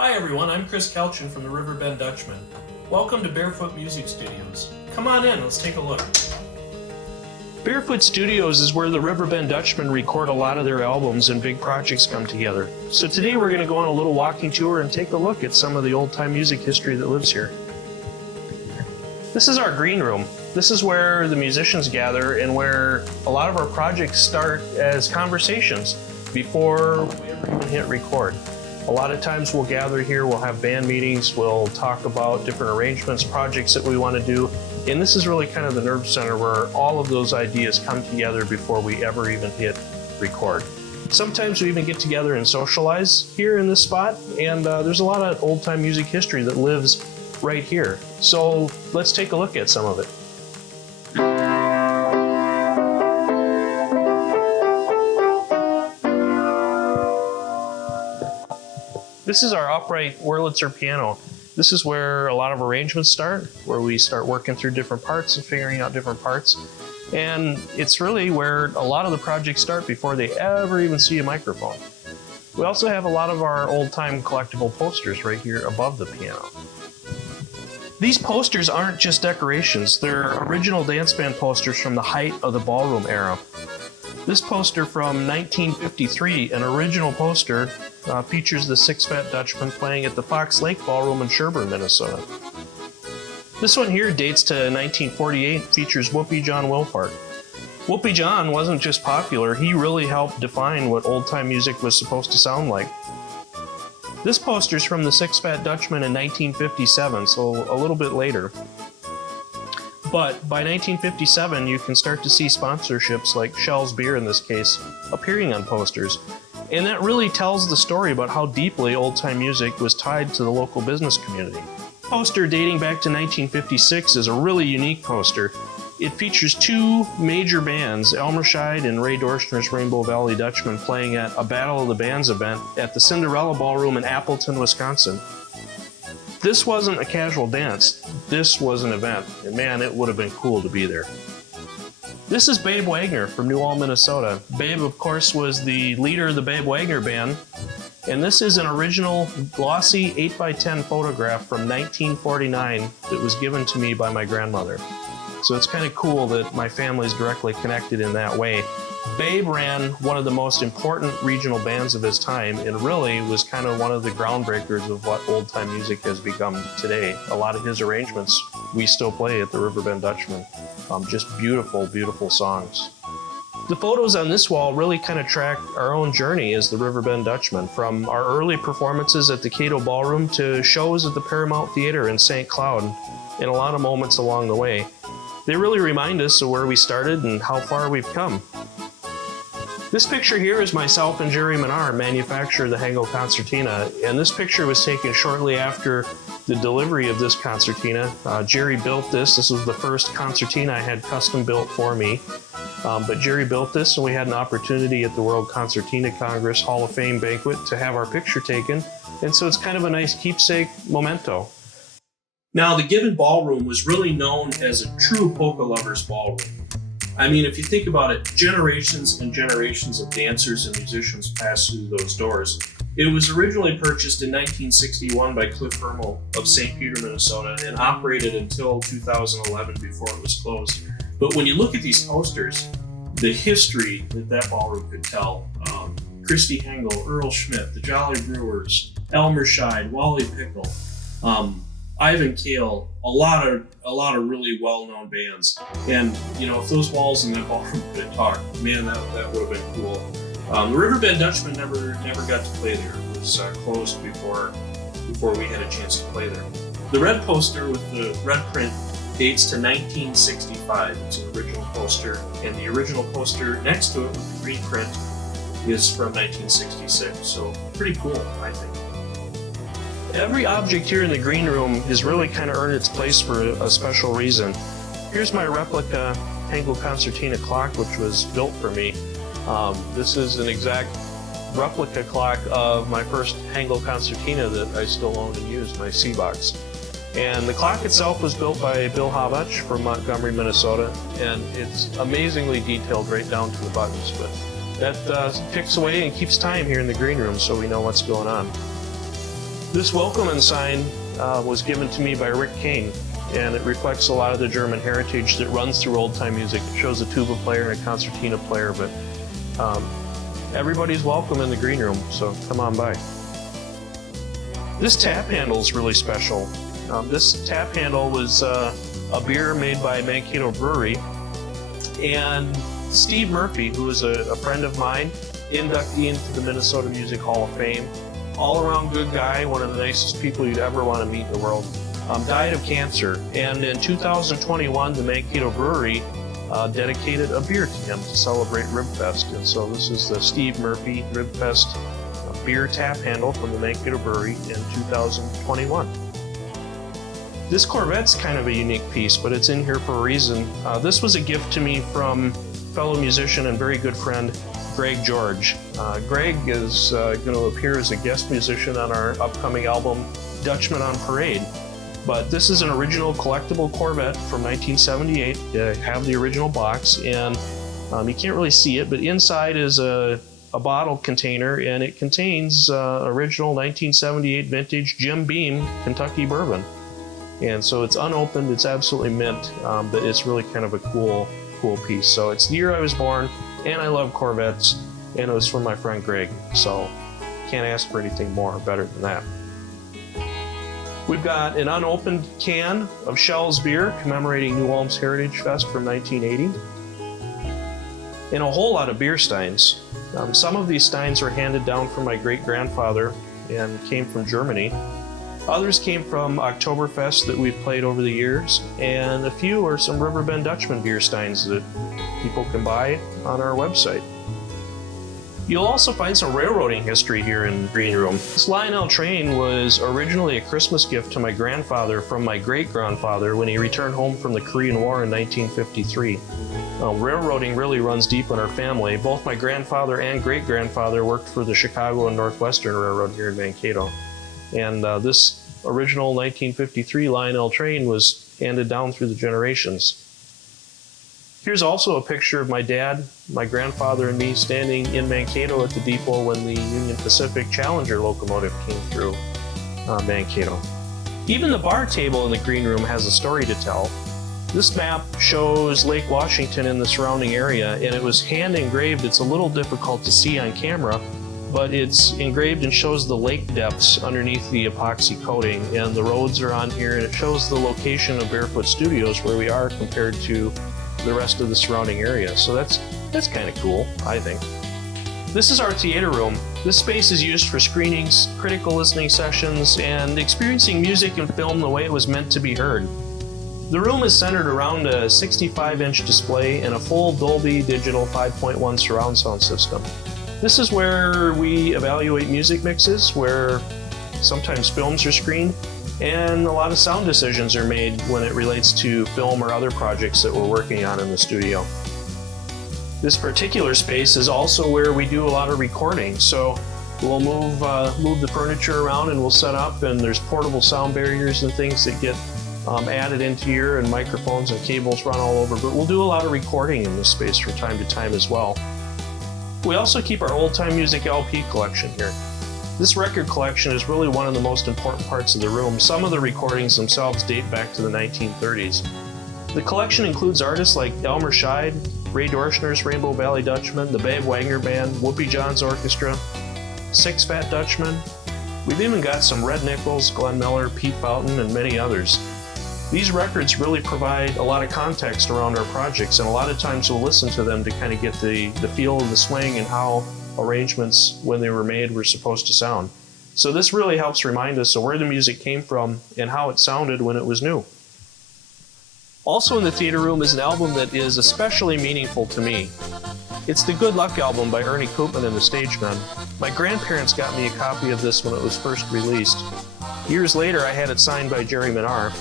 Hi everyone, I'm Chris Kelchin from the Riverbend Dutchmen. Welcome to Barefoot Music Studios. Come on in, let's take a look. Barefoot Studios is where the Riverbend Dutchmen record a lot of their albums and big projects come together. So today we're going to go on a little walking tour and take a look at some of the old-time music history that lives here. This is our green room. This is where the musicians gather and where a lot of our projects start as conversations before we ever even hit record. A lot of times we'll gather here, we'll have band meetings, we'll talk about different arrangements, projects that we want to do, and this is really kind of the nerve center where all of those ideas come together before we ever even hit record. Sometimes we even get together and socialize here in this spot, and there's a lot of old-time music history that lives right here. So let's take a look at some of it. This is our upright Wurlitzer piano. This is where a lot of arrangements start, where we start working through different parts and figuring out different parts. And it's really where a lot of the projects start before they ever even see a microphone. We also have a lot of our old-time collectible posters right here above the piano. These posters aren't just decorations, they're original dance band posters from the height of the ballroom era. This poster from 1953, an original poster, features the Six Fat Dutchmen playing at the Fox Lake Ballroom in Sherburne, Minnesota. This one here dates to 1948, features Whoopie John Wilpart. Whoopie John wasn't just popular, he really helped define what old-time music was supposed to sound like. This poster's from the Six Fat Dutchmen in 1957, so a little bit later. But by 1957, you can start to see sponsorships like Shell's Beer in this case appearing on posters. And that really tells the story about how deeply old-time music was tied to the local business community. The poster dating back to 1956 is a really unique poster. It features two major bands, Elmershide and Ray Dorschner's Rainbow Valley Dutchmen, playing at a Battle of the Bands event at the Cinderella Ballroom in Appleton, Wisconsin. This wasn't a casual dance, this was an event, and man, it would have been cool to be there. This is Babe Wagner from New Ulm, Minnesota. Babe, of course, was the leader of the Babe Wagner Band, and this is an original glossy 8x10 photograph from 1949 that was given to me by my grandmother. So it's kind of cool that my family's directly connected in that way. Babe ran one of the most important regional bands of his time and really was kind of one of the groundbreakers of what old-time music has become today. A lot of his arrangements we still play at the Riverbend Dutchmen. Just beautiful, beautiful songs. The photos on this wall really kind of track our own journey as the Riverbend Dutchmen, from our early performances at the Cato Ballroom to shows at the Paramount Theater in St. Cloud, and a lot of moments along the way. They really remind us of where we started and how far we've come. This picture here is myself and Jerry Menard, manufacturer of the Hengel Concertina, and this picture was taken shortly after the delivery of this concertina. Jerry built this. This was the first concertina I had custom built for me. But Jerry built this, and we had an opportunity at the World Concertina Congress Hall of Fame banquet to have our picture taken, and so it's kind of a nice keepsake memento. Now, the Gibbon Ballroom was really known as a true polka lover's ballroom. I mean, if you think about it, generations and generations of dancers and musicians passed through those doors. It was originally purchased in 1961 by Cliff Hermel of St. Peter, Minnesota, and operated until 2011 before it was closed. But when you look at these posters, the history that that ballroom could tell, Christy Hengel, Earl Schmidt, the Jolly Brewers, Elmer Scheid, Wally Pickle, Ivan Kale, a lot of really well-known bands. And you know, if those walls in that ballroom could talk, man, that would have been cool. The Riverbend Dutchmen never got to play there. It was closed before we had a chance to play there. The red poster with the red print dates to 1965. It's an original poster, and the original poster next to it with the green print is from 1966. So pretty cool, I think. Every object here in the green room has really kind of earned its place for a special reason. Here's my replica Hengel Concertina clock, which was built for me. This is an exact replica clock of my first Hengel Concertina that I still own and use, my C-Box. And the clock itself was built by Bill Havach from Montgomery, Minnesota, and it's amazingly detailed right down to the buttons. But that ticks away and keeps time here in the green room so we know what's going on. This welcome sign was given to me by Rick Kane, and it reflects a lot of the German heritage that runs through old-time music. It shows a tuba player and a concertina player, but everybody's welcome in the green room, so come on by. This tap handle is really special. This tap handle was a beer made by Mankato Brewery, and Steve Murphy, who is a friend of mine, inductee into the Minnesota Music Hall of Fame, all-around good guy, one of the nicest people you'd ever want to meet in the world, died of cancer. And in 2021, the Mankato Brewery dedicated a beer to him to celebrate Ribfest. And so this is the Steve Murphy Ribfest beer tap handle from the Mankato Brewery in 2021. This Corvette's kind of a unique piece, but it's in here for a reason. This was a gift to me from fellow musician and very good friend, Greg George. Greg is going to appear as a guest musician on our upcoming album, Dutchmen on Parade. But this is an original collectible Corvette from 1978. I have the original box, and you can't really see it, but inside is a bottle container, and it contains original 1978 vintage Jim Beam Kentucky bourbon. And so it's unopened, it's absolutely mint, but it's really kind of a cool piece. So it's the year I was born, and I love Corvettes, and it was from my friend Greg, so can't ask for anything more or better than that. We've got an unopened can of Shell's beer commemorating New Ulm's Heritage Fest from 1980, and a whole lot of beer steins. Some of these steins were handed down from my great-grandfather and came from Germany. Others came from Oktoberfest that we've played over the years, and a few are some Riverbend Dutchmen beer steins that people can buy on our website. You'll also find some railroading history here in the green room. This Lionel train was originally a Christmas gift to my grandfather from my great-grandfather when he returned home from the Korean War in 1953. Railroading really runs deep in our family. Both my grandfather and great-grandfather worked for the Chicago and Northwestern Railroad here in Mankato. And this original 1953 Lionel train was handed down through the generations. Here's also a picture of my dad, my grandfather, and me standing in Mankato at the depot when the Union Pacific Challenger locomotive came through Mankato. Even the bar table in the green room has a story to tell. This map shows Lake Washington and the surrounding area, and it was hand engraved. It's a little difficult to see on camera, but it's engraved and shows the lake depths underneath the epoxy coating, and the roads are on here, and it shows the location of Barefoot Studios where we are compared to the rest of the surrounding area. So that's kind of cool, I think. This is our theater room. This space is used for screenings, critical listening sessions, and experiencing music and film the way it was meant to be heard. The room is centered around a 65-inch display and a full Dolby Digital 5.1 surround sound system. This is where we evaluate music mixes, where sometimes films are screened, and a lot of sound decisions are made when it relates to film or other projects that we're working on in the studio. This particular space is also where we do a lot of recording, so we'll move the furniture around and we'll set up, and there's portable sound barriers and things that get added into here, and microphones and cables run all over, but we'll do a lot of recording in this space from time to time as well. We also keep our old-time music LP collection here. This record collection is really one of the most important parts of the room. Some of the recordings themselves date back to the 1930s. The collection includes artists like Elmer Scheid, Ray Dorschner's Rainbow Valley Dutchmen, the Babe Wagner Band, Whoopi John's Orchestra, Six Fat Dutchmen. We've even got some Red Nichols, Glenn Miller, Pete Fountain, and many others. These records really provide a lot of context around our projects, and a lot of times we'll listen to them to kind of get the feel of the swing and how arrangements, when they were made, were supposed to sound. So this really helps remind us of where the music came from and how it sounded when it was new. Also in the theater room is an album that is especially meaningful to me. It's the Good Luck album by Ernie Koopman and the Stagemen. My grandparents got me a copy of this when it was first released. Years later, I had it signed by Jerry Menard.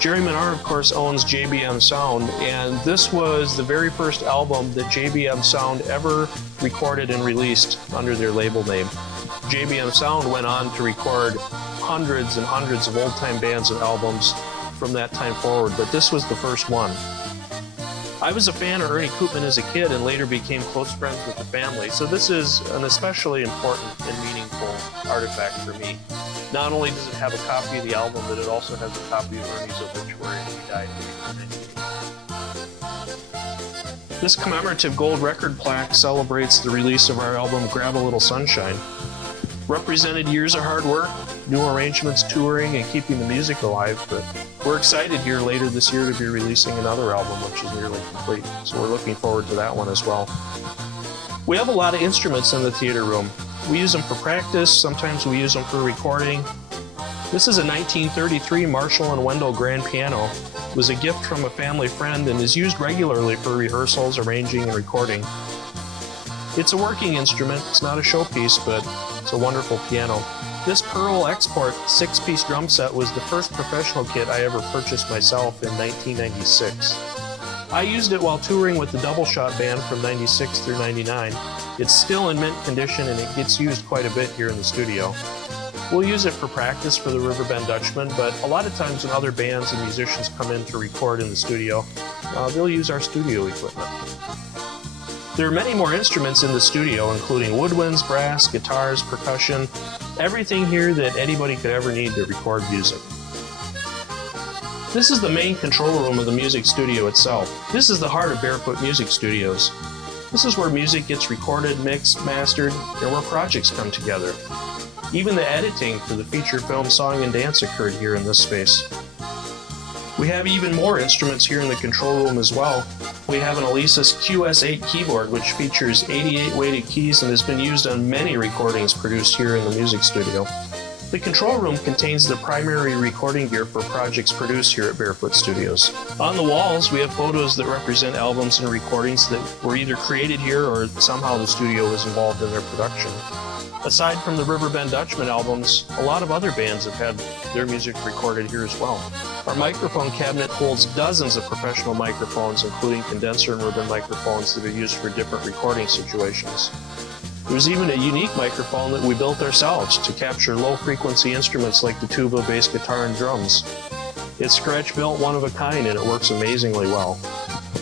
Jerry Menard, of course, owns JBM Sound, and this was the very first album that JBM Sound ever recorded and released under their label name. JBM Sound went on to record hundreds and hundreds of old-time bands and albums from that time forward, but this was the first one. I was a fan of Ernie Koopman as a kid and later became close friends with the family, so this is an especially important and meaningful artifact for me. Not only does it have a copy of the album, but it also has a copy of Ernie's obituary. He died in 1998. This commemorative gold record plaque celebrates the release of our album Grab a Little Sunshine. Represented years of hard work, new arrangements, touring, and keeping the music alive, but we're excited here later this year to be releasing another album which is nearly complete, so we're looking forward to that one as well. We have a lot of instruments in the theater room. We use them for practice, sometimes we use them for recording. This is a 1933 Marshall and Wendell grand piano. It was a gift from a family friend and is used regularly for rehearsals, arranging, and recording. It's a working instrument, it's not a showpiece, but it's a wonderful piano. This Pearl Export 6-piece drum set was the first professional kit I ever purchased myself in 1996. I used it while touring with the Double Shot Band from 96 through 99. It's still in mint condition and it gets used quite a bit here in the studio. We'll use it for practice for the Riverbend Dutchmen, but a lot of times when other bands and musicians come in to record in the studio, they'll use our studio equipment. There are many more instruments in the studio, including woodwinds, brass, guitars, percussion, everything here that anybody could ever need to record music. This is the main control room of the music studio itself. This is the heart of Barefoot Music Studios. This is where music gets recorded, mixed, mastered, and where projects come together. Even the editing for the feature film Song and Dance occurred here in this space. We have even more instruments here in the control room as well. We have an Alesis QS8 keyboard which features 88 weighted keys and has been used on many recordings produced here in the music studio. The control room contains the primary recording gear for projects produced here at Barefoot Studios. On the walls, we have photos that represent albums and recordings that were either created here or somehow the studio was involved in their production. Aside from the Riverbend Dutchmen albums, a lot of other bands have had their music recorded here as well. Our microphone cabinet holds dozens of professional microphones, including condenser and ribbon microphones that are used for different recording situations. There's even a unique microphone that we built ourselves to capture low-frequency instruments like the tuba, bass guitar, and drums. It's scratch-built, one of a kind, and it works amazingly well.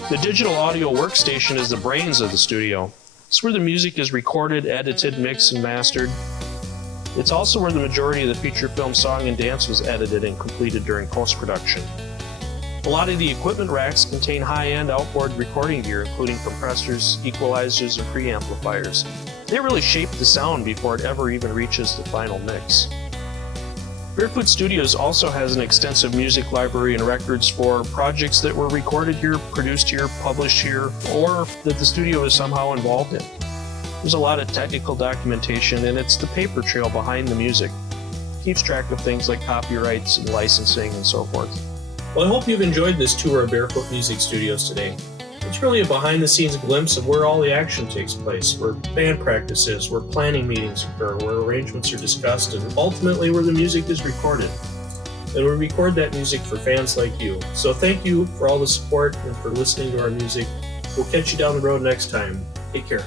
The digital audio workstation is the brains of the studio. It's where the music is recorded, edited, mixed, and mastered. It's also where the majority of the feature film Song and Dance was edited and completed during post-production. A lot of the equipment racks contain high-end outboard recording gear, including compressors, equalizers, and preamplifiers. They really shape the sound before it ever even reaches the final mix. Barefoot Studios also has an extensive music library and records for projects that were recorded here, produced here, published here, or that the studio is somehow involved in. There's a lot of technical documentation, and it's the paper trail behind the music. It keeps track of things like copyrights and licensing and so forth. Well, I hope you've enjoyed this tour of Barefoot Music Studios today. It's really a behind-the-scenes glimpse of where all the action takes place, where band practice is, where planning meetings occur, where arrangements are discussed, and ultimately where the music is recorded. And we record that music for fans like you. So thank you for all the support and for listening to our music. We'll catch you down the road next time. Take care.